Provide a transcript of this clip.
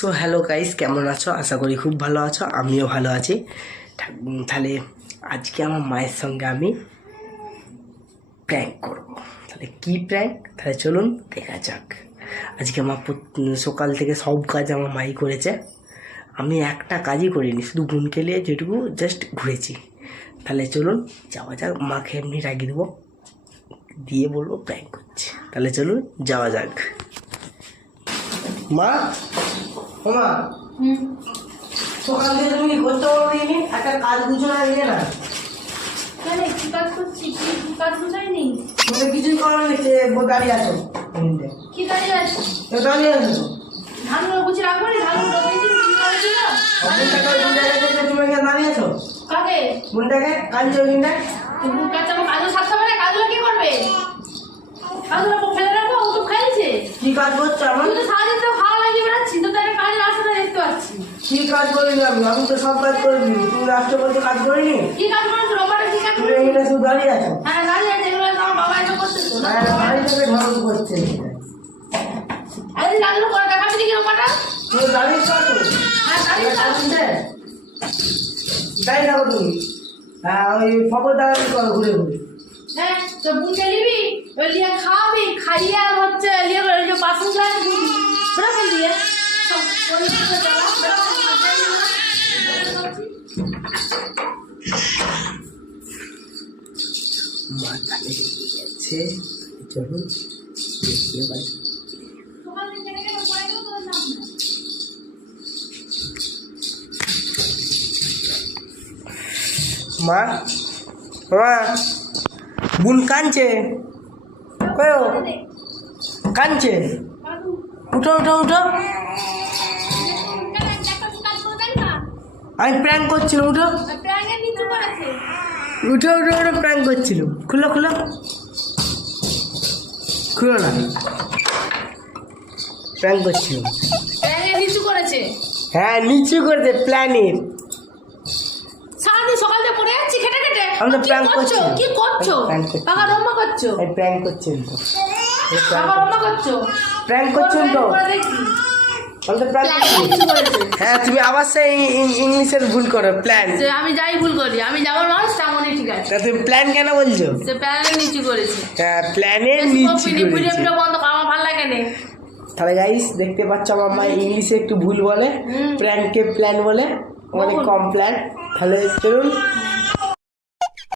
So hello guys, কেমন আছো? আশা করি খুব ভালো আছো, আমিও ভালো আছি। তাহলে আজকে আমার মায়ের সঙ্গে আমি প্র্যাঙ্ক করব। তাহলে কি প্র্যাঙ্ক? তাহলে চলুন দেখা যাক। আজকে আমার সকাল থেকে সব কাজ আমার মাই করেছে, আমি একটা কাজই করিনি, শুধু বোনকে নিয়ে যেটুকু জাস্ট ঘুরেছি। তাহলে চলুন যাওয়া যাক, মাকে এমনি রাগিয়ে দেবো, দিয়ে বলবো প্র্যাঙ্ক করছি। তাহলে চলুন যাওয়া যাক। মা, মা, সকাল থেকে তুমি করতে পারবি একটা কাজ বুঝো না গেলে না? কি কাজ করছি? কি কাজ বুঝাইনি? তুমি কিছুই করো না, দাঁড়িয়ে আছো। কি দাঁড়িয়ে আছো? দাঁড়িয়ে আছো ধানগুলো গুছিয়ে রাখবো না? ধানগুলো কি তুমি এখানে দাঁড়িয়ে আছো? কাকে? বোনটাকে কাঁদছো ওইখানটা? তুমি কাছে আমার কাজও সারতে হবে না? কাজগুলো কি করবে? কাজগুলো ফেলে রাখবো? ও তো খাইছে। কি কাজ করছো আমার? তুই তো সারাদিন তো খাওয়া লাগিয়ে বেড়াচ্ছি, তো তার কাজের রাস্তাটা দেখতে পাচ্ছি। কি কাজ করিনি আমি তো সব কাজ করিনি। তুমি রাষ্ট্র বলতে কাজ করিনি? কি কাজ করেছো? রোবটে কি কাজ তুমি করেছো? এখানে শুধু দাঁড়িয়ে আছো। হ্যাঁ দাঁড়িয়ে আছে, এগুলো তো আমার বাবা এটা করছে তো। বাড়ি থেকে ঝড় করছে। আরে কাজগুলো করে দেখাবি দেখি রোবটটা। তুমি দাঁড়িয়ে আছো? হ্যাঁ দাঁড়িয়ে আছো। তাই থাকো তুমি। হ্যাঁ, ওই খবর দাঁড়ানি করো ঘুরে ঘুরে। হ্যাঁ তো বুঝে নিবি, ওই লিয়ে খাওয়াবি, খাইয়ে আর হচ্ছে লিয়ে ওই যে বাসন গ্লাস দিবি ওরা ফেল দিয়ে মাথা লেগে গেছে, চলুন দেখিয়ে পারি। মা, মা, বোন কাঁদছে, কয়ো কাঁদছে, উঠো উঠো উঠো, আমি প্র্যাঙ্ক করছিলাম, উঠো উঠো উঠো উঠো, প্র্যাঙ্ক করছিলাম, খুলো খুলো, খুলো না, প্র্যাঙ্ক করছিলাম। নিচু করেছে, হ্যাঁ নিচু করেছে প্ল্যানের। সারাদিন সকাল থেকে পড়ে যাচ্ছি খেটে খেটে। আমি তো প্র্যাঙ্ক করছো? করছি। কি করছো? পাকা রম্মা করছো? আমি প্র্যাঙ্ক করছি তো, পাকা রম্মা করছো? প্র্যাঙ্ক করছেন তো, আমি তো প্র্যাঙ্ক করছি। হ্যাঁ তুমি আবার সেই ইংলিশের ভুল করো, প্ল্যান। আমি যাই ভুল করি, আমি যেমন মানুষ তেমনই ঠিক আছে। তা তুমি প্ল্যান কেন বলছো? সে প্ল্যানের নিচু করেছে। হ্যাঁ প্ল্যানের নিচু ভিডিও করেছে। বন্ধ কর, আমার ভালো লাগে না। তাহলে গাইস দেখতে পাচ্ছ আমার মা ইংলিশে একটু ভুল বলে, প্ল্যানকে প্ল্যান বলে, অনেক কম প্ল্যান। তাহলে চলুন